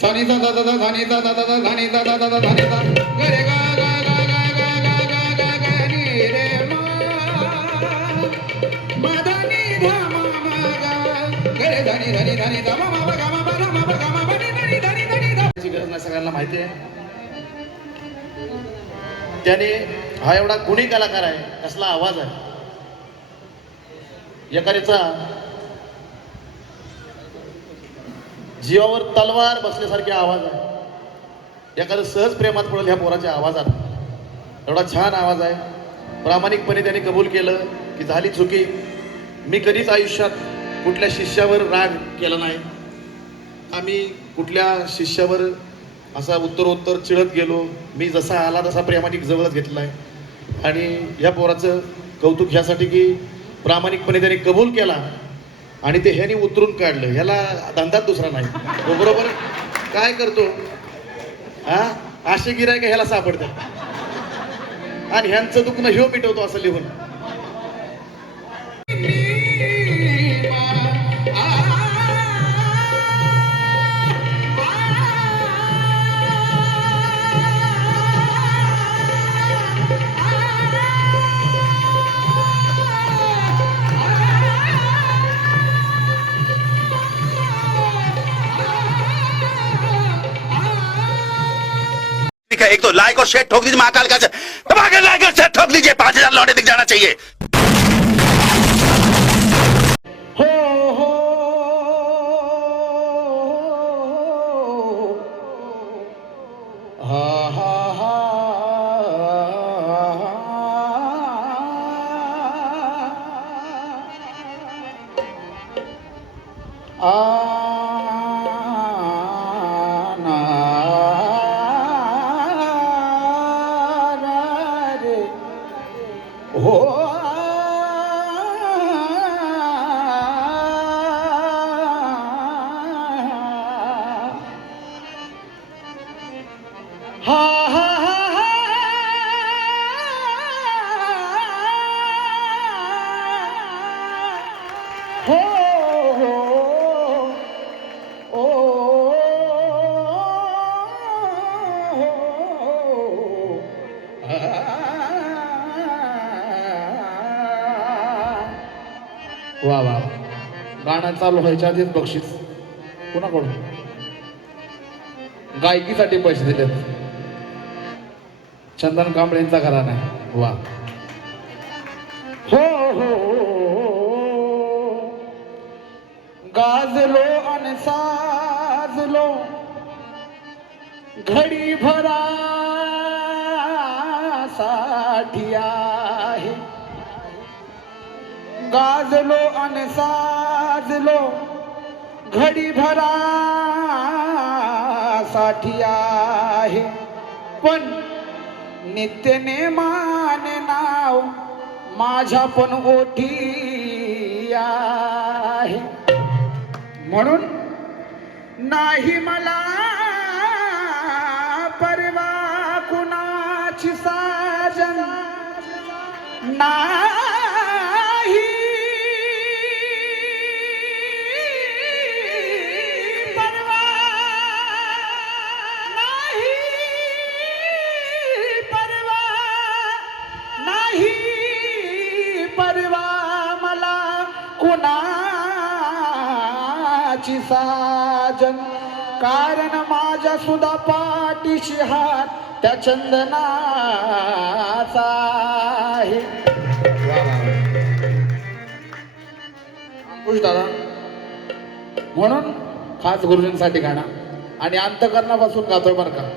सानी दा दा दा दा धानी दा दा दा दा धानी दा दा दा धानी दा ग गा गा गा गा गा गा गा गा गा नी रे मा मदनी धा मा मा गा गरे रे धानी धानी धानी दा मा मा गा मा मा दा मा मा गा मा मा नी धानी धानी धानी धा ची गरज नाही सगळ्यांना माहिती आहे त्याने हा एवढा गुणी कलाकार आहे कसला आवाज आहे एकारीचा जीवावर तलवार बसल्यासारखे आवाज आहे. एखादं सहज प्रेमात पडेल ह्या पोराच्या आवाजात. एवढा छान आवाज आहे. प्रामाणिकपणे त्याने कबूल केलं की झाली चुकी. मी कधीच आयुष्यात कुठल्या शिष्यावर राग केला नाही. आम्ही कुठल्या शिष्यावर असा उत्तरोत्तर चिडत गेलो. मी जसा आला तसा प्रामाणिक जवळच घेतला आहे आणि ह्या पोराचं कौतुक ह्यासाठी की प्रामाणिकपणे त्याने कबूल केला. आणि ते ह्यानी उतरून काढलं. ह्याला धंदाच दुसरा नाही. बरोबर काय करतो? हा? असे गिरायक ह्याला सापडतात? आणि ह्यांचं दुखणं ह्यो मिटवतो असं लिहून. एक तो लाइक और शेयर ठोक दीजिए महाकाल का दबाकर लाइक और शेयर ठोक दीजिए पांच हजार लौटे दिख जाना चाहिए हो चालू व्हायच्या आधीच बक्षीस. कोणाकडून? गायकीसाठी पैसे दिलेत. चंदन कांबळेंचा घराणा आहे. वा. हो, हो हो गाजलो आणि साजलो. घडी भरा साठी आहे. गाजलो आणि अन साजलो घडी भरासाठी आहे. पण नित्यने मान नाव माझ्या पण ओठी आहे. म्हणून नाही मला परवा कुणाची साजन. नाही कुणाची साजन? कारण माझ्या सुद्धा पाठीशी हात त्या चंदनाचा आहे. दादा म्हणून खास गुरुजींसाठी गाणं आणि अंतकरणापासून गातोय बरं का.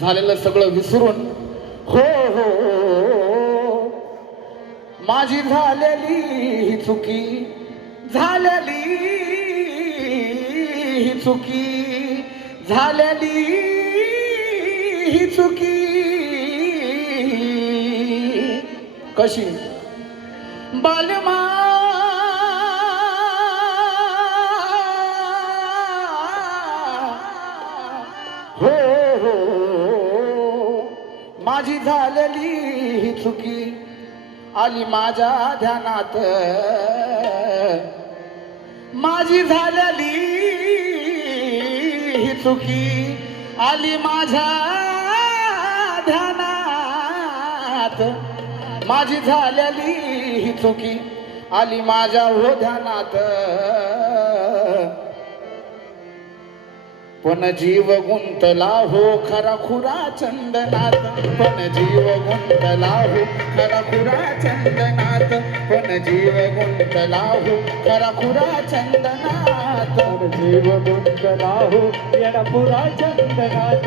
झालेलं सगळं विसरून हो हो माझी झालेली ही चुकी झालेली ही चुकी झालेली ही चुकी. कशी? बालमा हो हो, हो हो. माझी झालेली ही चुकी आली माझ्या ध्यानात. माझी झालेली ही चुकी आली माझ्या ध्यानात. माझी झालेली ही चुकी आली माझ्या हो ध्यानात. पण जीव गुंतला हो खरा खुरा चंदनात पण जीव गुंतला हो खरा खुरा चंदनात पण जीव गुंतला हो खरा खुरा चंदनात जीव गुंतलाहो येडपुरा चंदनात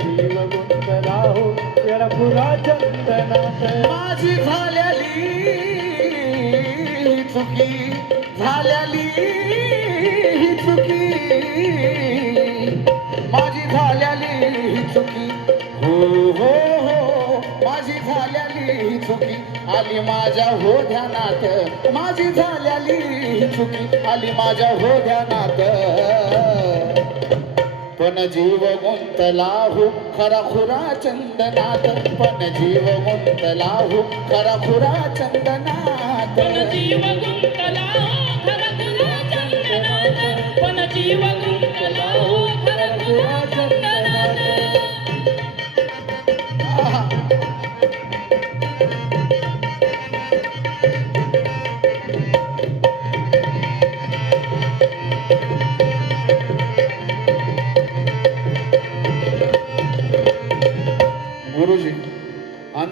जीव गुंतलाहो येडपुरा चंदनात माझी झालेली चुकी झालेली ही चुकी. माझी झाल्याली चुकी. हो हो हो माझी झाल्याली चुकी. आली माझ्या हो ध्यानात माझी झाल्याली चुकी. आली माझ्या हो ध्यानात पण जीव गुंतला हो खरा खुरा चंदनात. पण जीव गुंतला हो खरा खुरा चंदनात. पण जीव गुंतला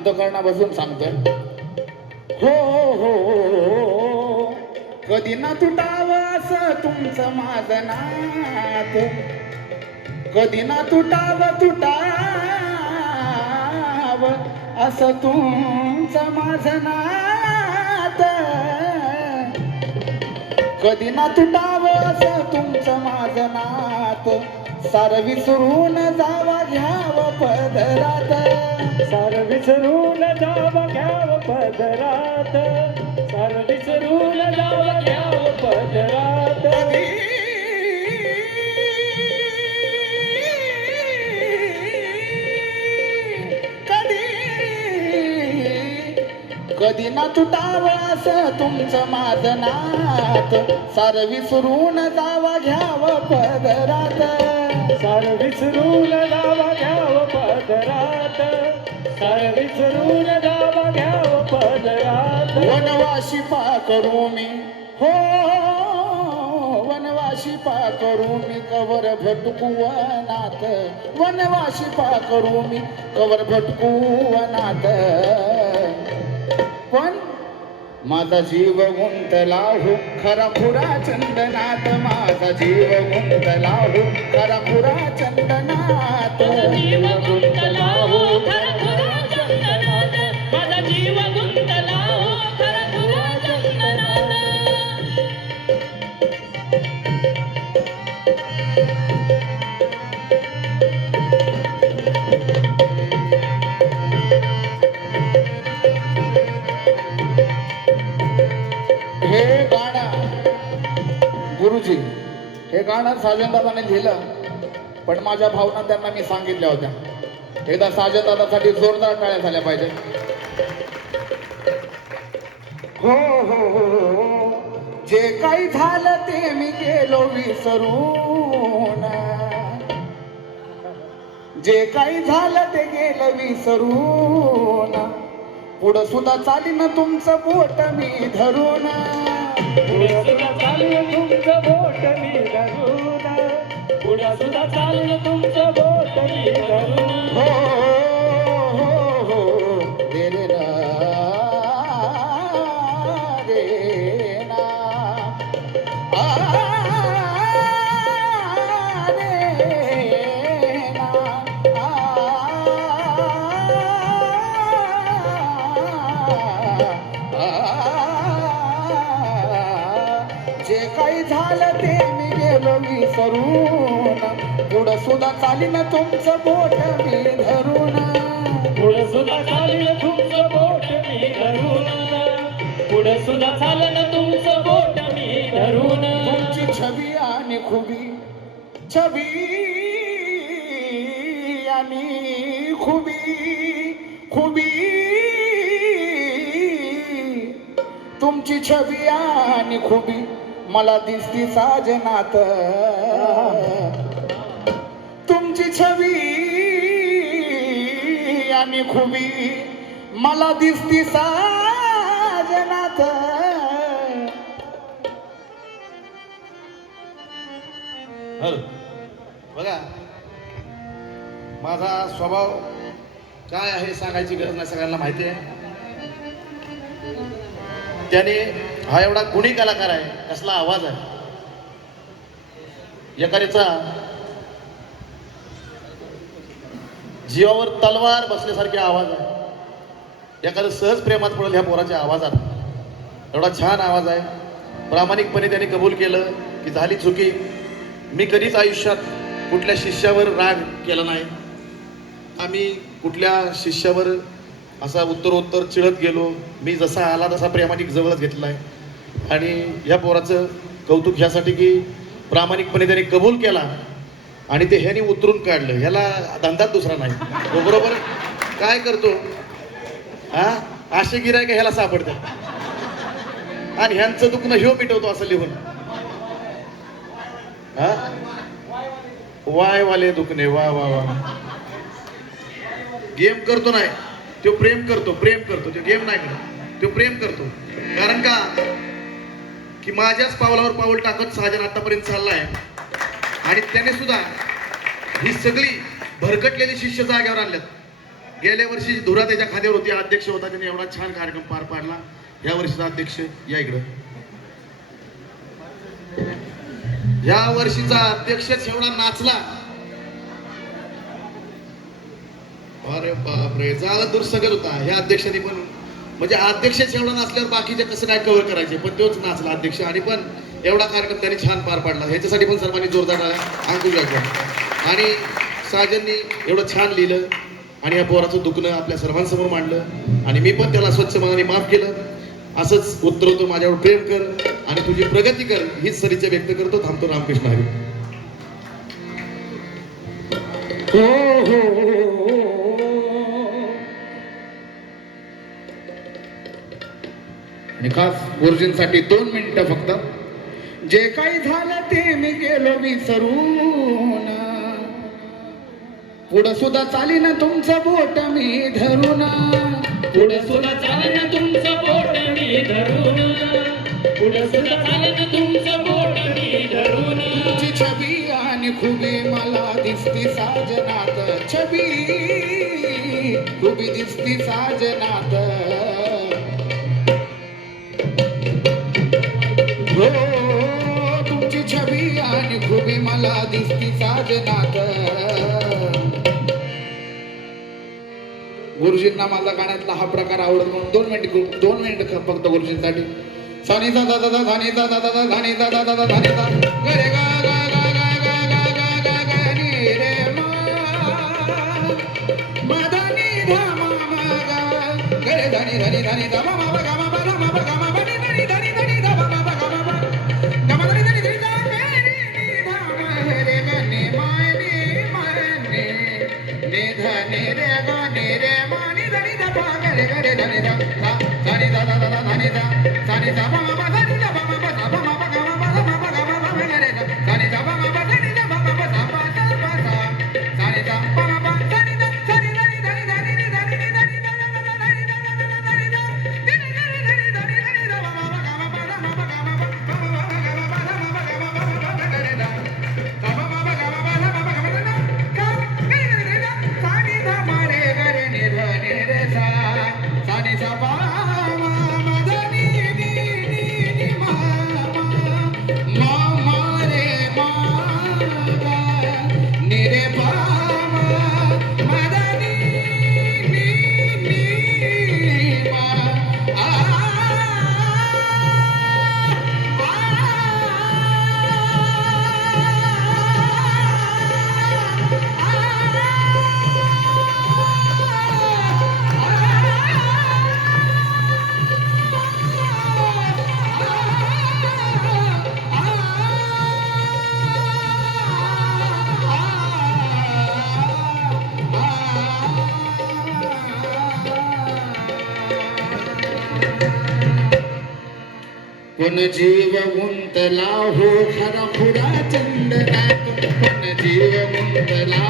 अंतकरणापासून सांगतोय. हो हो हो. हो, हो. कधी ना तुटावं असं तुमचं माझं नात. कधी ना तुटावं तुटावं असं तुमचं माझं नात. कधी ना तुटाव असं तुमचं माझं नात. सार विसरून जावा घ्याव पदरात. सार विसरून जावा घ्याव पदरात. सार विसरून जावा घ्याव पदरात. कधी ना तुटावं असं तुमचं माझं नात. सार विसरून जावा घ्यावं पदरात. सार विसरून जावा घ्याव पदरात. सार विसरून जावा घ्याव पदरात. वनवाशी पा करू मी. हो वनवाशी पा करू मी. कवर भटकू वनात वनवाशी पा करू मी. कवर भटकू वनात पण माझा जीव गुंतला हो खरा पुरा चंदनात. माझा जीव गुंतला हो खरा पुरा चंदनात. गाणं साजनदादाने लिहिलं पण माझ्या भावना त्यांना मी सांगितल्या होत्या. एकदा साजनदादासाठी जोरदार टाळ्या झाल्या पाहिजे हो, हो हो हो हो. जे काही झालं ते मी गेलो विसरून. जे काही झालं ते गेलं विसरून. पुढं सुद्धा चालीन तुमचं बोट मी धरून. पुढं सुद्धा चालू तुमचं बोट मी धरून. पुढं सुद्धा चालू तुमचं बोट मी धरून. हो हो. विसरून पुढं सुद्धा चालीन तुमचं बोट मी धरून. पुढं सुद्धा चालू तुमचं बोट मी धरून. पुढं सुद्धा चाललं तुमचं बोट मी धरून. तुमची छबी आणि खुबी छबी आणि खुबी खुबी. तुमची छबी आणि खुबी मला दिसती साजनात. तुमची छवी आणि खुबी मला दिसती साजनात. बघा माझा स्वभाव काय आहे सांगायची गरज नाही सगळ्यांना माहिती आहे. त्याने हा एवढा गुणी कलाकार आहे कसला आवाज आहे. एखाद्याचा जीवावर तलवार बसल्यासारखे आवाज आहे. एखादं सहज प्रेमात पडेल ह्या पोराच्या आवाजात. एवढा छान आवाज आहे. प्रामाणिकपणे त्याने कबूल केलं की झाली चुकी. मी कधीच आयुष्यात कुठल्या शिष्यावर राग केला नाही. आम्ही कुठल्या शिष्यावर असा उत्तरोत्तर चिळत गेलो. मी जसा आला तसा प्रामाणिक जवळच घेतला आहे आणि ह्या पोराचं कौतुक ह्यासाठी की प्रामाणिकपणे त्याने कबूल केला. आणि ते ह्यानी उतरून काढलं. ह्याला धंदाच दुसरा नाही. तो बरोबर काय करतो? हा? असे गिरायक ह्याला सापडतात. आणि ह्यांचं दुखणं ह्यो मिटवतो असं लिहून. हा? वाय वाले दुखणे वा वा वा. गेम करतो नाही. तो प्रेम करतो प्रेम करतो. तो गेम नाही तो प्रेम करतो. कारण का? की माझ्याच पावलावर पाऊल टाकत साजन आतापर्यंत चाललाय. आणि त्याने सुद्धा ही सगळी भरकटलेली शिष्य जाग्यावर आणल्यात. गेल्या वर्षी धुरा त्याच्या खाद्यावर होती अध्यक्ष होता त्याने एवढा छान कार्यक्रम पार पाडला. या वर्षीचा अध्यक्ष या इकडं. या वर्षीचा अध्यक्षच एवढा नाचला. अरे बापरे जागा दूर सगळं होता. ह्या अध्यक्षाने पण म्हणजे अध्यक्षच एवढा नाचल्यावर बाकीचे कसं काय कव्हर करायचे? पण तोच नाचला अध्यक्ष. आणि पण एवढा कार्यक्रम त्यांनी छान पार पाडला. ह्याच्यासाठी पण सर्वांनी जोरदार टाळ्या अंकुश आणि साजननी एवढं छान लिहिलं आणि या पोराचं दुखणं आपल्या सर्वांसमोर मांडलं. आणि मी पण त्याला स्वच्छ मनाने माफ केलं. असंच उत्तर होतो माझ्यावर प्रेम कर आणि तुझी प्रगती कर हीच सरीच्या व्यक्त करतो थांबतो रामकृष्ण हरी हो हो खास गुरुजींसाठी दोन मिनिटं फक्त. जे काही झालं ते मी गेलो विसरून. पुढं सुद्धा ना तुमचं बोट मी धरून. पुढं सुद्धा ना तुमचं बोट मी धरून. पुढं सुद्धा चालन तुमचं बोट मी धरून. तुमची छबी आणि खुबी मला दिसती साजनात. छबी खुबी दिसती साजनात. आणि खुबी मला दिसती साजनात गुरुजींना माझा गाण्यातला हा प्रकार आवडत म्हणून दोन मिनिट दोन मिनिट फक्त गुरुजींसाठी. सानी दादा सानीचा दादा दा धानी दा ग रे ग रे धानी दा सा धानी दा दा दा दा धानी दा पण जीव गुंतला हो खरा खुरा चंदनात पण जीव गुंतला